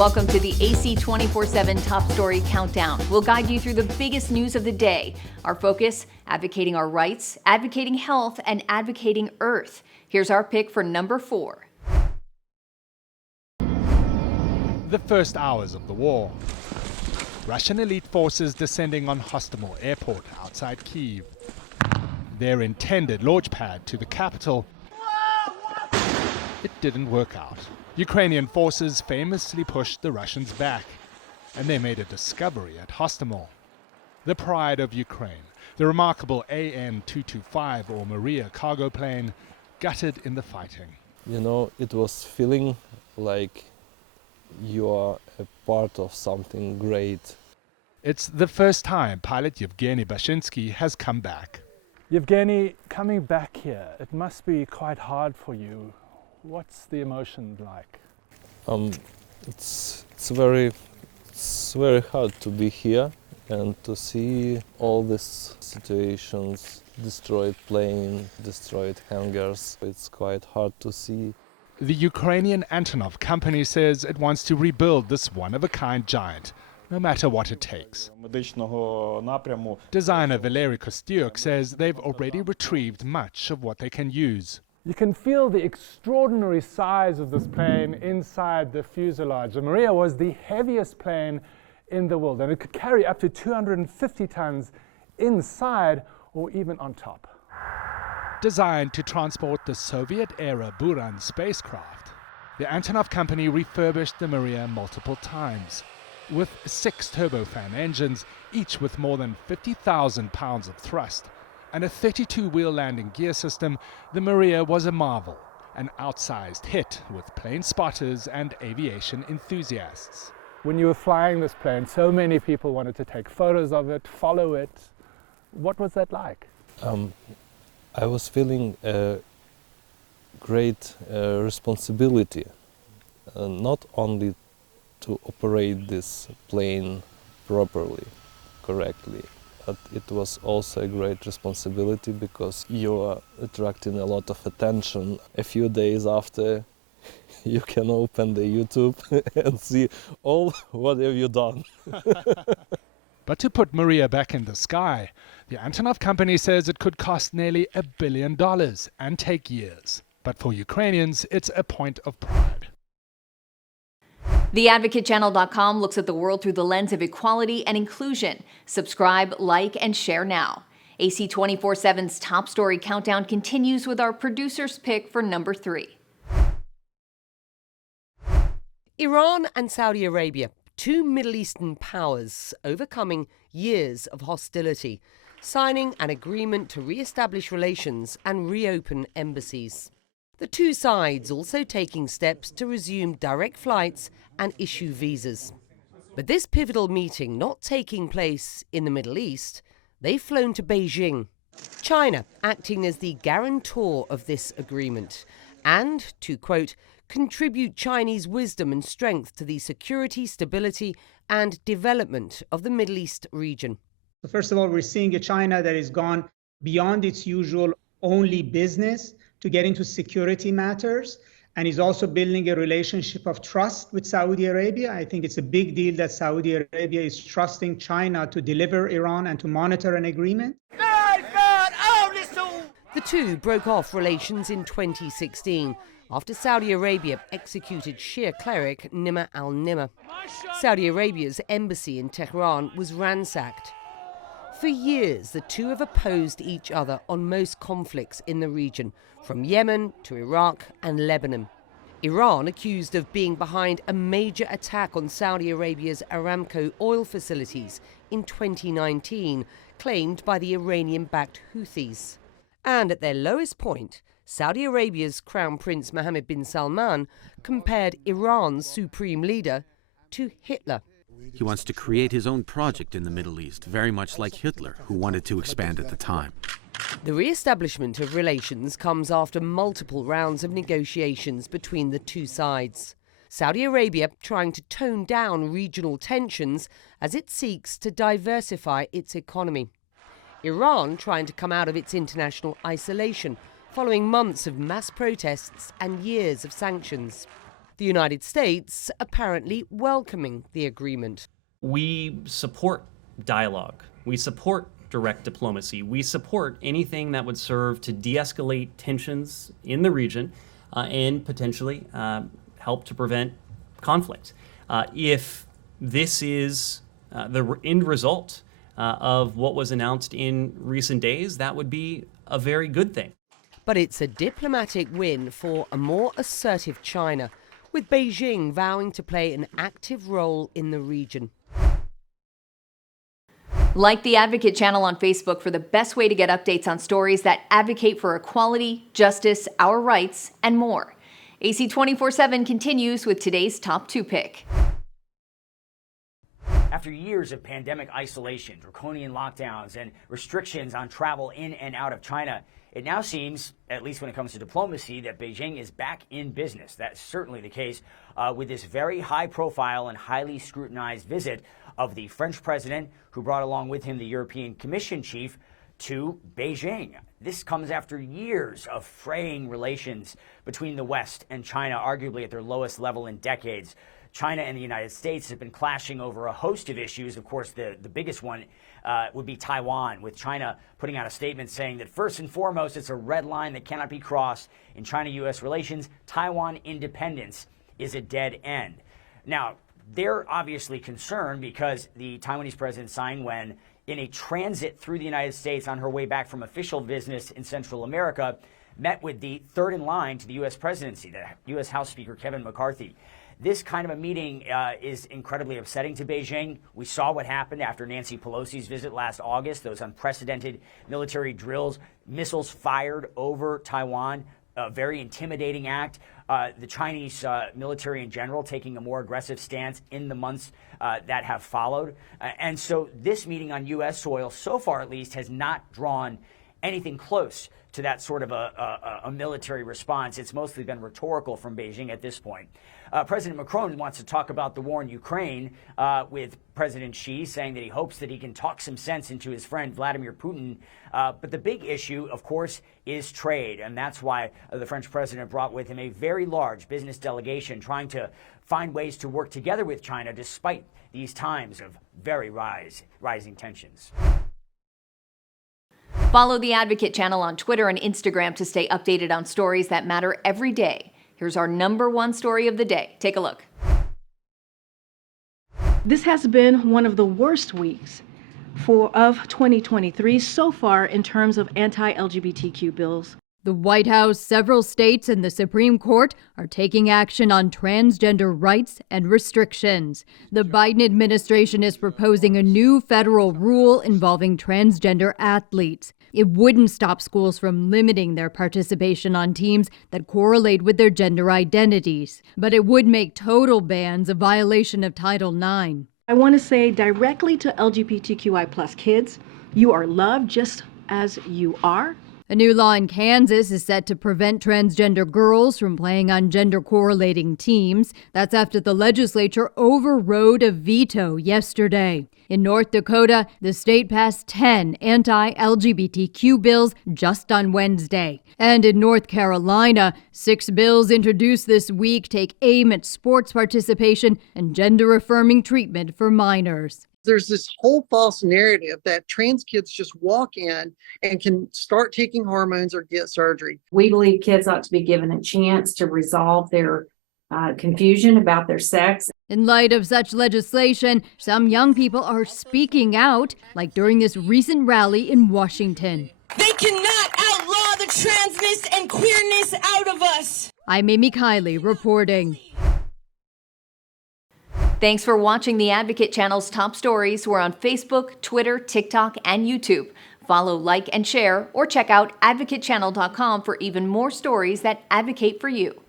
Welcome to the AC 24/7 Top Story Countdown. We'll guide you through the biggest news of the day. Our focus, advocating our rights, advocating health, and advocating Earth. Here's our pick for number 4. The first hours of the war. Russian elite forces descending on Hostomel Airport outside Kyiv. Their intended launch pad to the capital. It didn't work out. Ukrainian forces famously pushed the Russians back, and they made a discovery at Hostomel. The pride of Ukraine, the remarkable AN-225 or Maria cargo plane, gutted in the fighting. You know, it was feeling like you are a part of something great. It's the first time pilot Yevgeny Bashinsky has come back. Yevgeny, coming back here, it must be quite hard for you. What's the emotion like? It's very hard to be here and to see all these situations, destroyed plane, destroyed hangars. It's quite hard to see. The Ukrainian Antonov company says it wants to rebuild this one-of-a-kind giant, no matter what it takes. Designer Valery Kostyuk says they've already retrieved much of what they can use. You can feel the extraordinary size of this plane inside the fuselage. The Maria was the heaviest plane in the world, and it could carry up to 250 tons inside or even on top. Designed to transport the Soviet-era Buran spacecraft, the Antonov company refurbished the Maria multiple times. With 6 turbofan engines, each with more than 50,000 pounds of thrust, and a 32-wheel landing gear system, the Maria was a marvel, an outsized hit with plane spotters and aviation enthusiasts. When you were flying this plane, so many people wanted to take photos of it, follow it. What was that like? I was feeling a great responsibility, not only to operate this plane properly, correctly, but it was also a great responsibility because you are attracting a lot of attention. A few days after, you can open the YouTube and see all what have you done. But to put Maria back in the sky, the Antonov company says it could cost nearly $1 billion and take years. But for Ukrainians, it's a point of pride. TheAdvocateChannel.com looks at the world through the lens of equality and inclusion. Subscribe, like, and share now. AC 24/7's Top Story Countdown continues with our producer's pick for number 3. Iran and Saudi Arabia, two Middle Eastern powers overcoming years of hostility, signing an agreement to re-establish relations and reopen embassies. The two sides also taking steps to resume direct flights and issue visas. But this pivotal meeting not taking place in the Middle East, they've flown to Beijing. China acting as the guarantor of this agreement and to, quote, contribute Chinese wisdom and strength to the security, stability and development of the Middle East region. First of all, we're seeing a China that has gone beyond its usual only business to get into security matters, and is also building a relationship of trust with Saudi Arabia. I think it's a big deal that Saudi Arabia is trusting China to deliver Iran and to monitor an agreement. The two broke off relations in 2016 after Saudi Arabia executed Shia cleric Nimr al-Nimr. Saudi Arabia's embassy in Tehran was ransacked. For years, the two have opposed each other on most conflicts in the region, from Yemen to Iraq and Lebanon. Iran accused of being behind a major attack on Saudi Arabia's Aramco oil facilities in 2019, claimed by the Iranian-backed Houthis. And at their lowest point, Saudi Arabia's Crown Prince Mohammed bin Salman compared Iran's supreme leader to Hitler. He wants to create his own project in the Middle East, very much like Hitler, who wanted to expand at the time. The re-establishment of relations comes after multiple rounds of negotiations between the two sides. Saudi Arabia trying to tone down regional tensions as it seeks to diversify its economy. Iran trying to come out of its international isolation following months of mass protests and years of sanctions. The United States apparently welcoming the agreement. We support dialogue. We support direct diplomacy. We support anything that would serve to de-escalate tensions in the region and potentially help to prevent conflict. If this is the end result of what was announced in recent days, that would be a very good thing. But it's a diplomatic win for a more assertive China, with Beijing vowing to play an active role in the region. Like the Advocate channel on Facebook for the best way to get updates on stories that advocate for equality, justice, our rights, and more. AC 24/7 continues with today's top 2 pick. After years of pandemic isolation, draconian lockdowns, and restrictions on travel in and out of China, it now seems, at least when it comes to diplomacy, that Beijing is back in business. That's certainly the case with this very high-profile and highly scrutinized visit of the French president, who brought along with him the European Commission chief, to Beijing. This comes after years of fraying relations between the West and China, arguably at their lowest level in decades. China and the United States have been clashing over a host of issues. Of course, the biggest one would be Taiwan, with China putting out a statement saying that first and foremost, it's a red line that cannot be crossed in China-U.S. relations. Taiwan independence is a dead end. Now, they're obviously concerned because the Taiwanese president Tsai Ing-wen, in a transit through the United States on her way back from official business in Central America, met with the third in line to the U.S. presidency, the U.S. House Speaker Kevin McCarthy. This kind of a meeting is incredibly upsetting to Beijing. We saw what happened after Nancy Pelosi's visit last August, those unprecedented military drills, missiles fired over Taiwan, a very intimidating act. The Chinese military in general taking a more aggressive stance in the months that have followed. And so this meeting on U.S. soil, so far at least, has not drawn anything close to that sort of a military response. It's mostly been rhetorical from Beijing at this point. President Macron wants to talk about the war in Ukraine with President Xi, saying that he hopes that he can talk some sense into his friend Vladimir Putin. But the big issue, of course, is trade. And that's why the French president brought with him a very large business delegation trying to find ways to work together with China despite these times of very rising tensions. Follow the Advocate channel on Twitter and Instagram to stay updated on stories that matter every day. Here's our #1 story of the day. Take a look. This has been one of the worst weeks of 2023 so far in terms of anti-LGBTQ bills. The White House, several states, and the Supreme Court are taking action on transgender rights and restrictions. The Biden administration is proposing a new federal rule involving transgender athletes. It wouldn't stop schools from limiting their participation on teams that correlate with their gender identities, but it would make total bans a violation of Title IX. I want to say directly to LGBTQI+ kids, you are loved just as you are. A new law in Kansas is set to prevent transgender girls from playing on gender-correlating teams. That's after the legislature overrode a veto yesterday. In North Dakota, the state passed 10 anti-LGBTQ bills just on Wednesday. And in North Carolina, 6 bills introduced this week take aim at sports participation and gender-affirming treatment for minors. There's this whole false narrative that trans kids just walk in and can start taking hormones or get surgery. We believe kids ought to be given a chance to resolve their confusion about their sex. In light of such legislation, some young people are speaking out, like during this recent rally in Washington. They cannot outlaw the transness and queerness out of us. I'm Amy Kiley reporting. Thanks for watching the Advocate channel's top stories. We're on Facebook, Twitter, TikTok, and YouTube. Follow, like, and share, or check out advocatechannel.com for even more stories that advocate for you.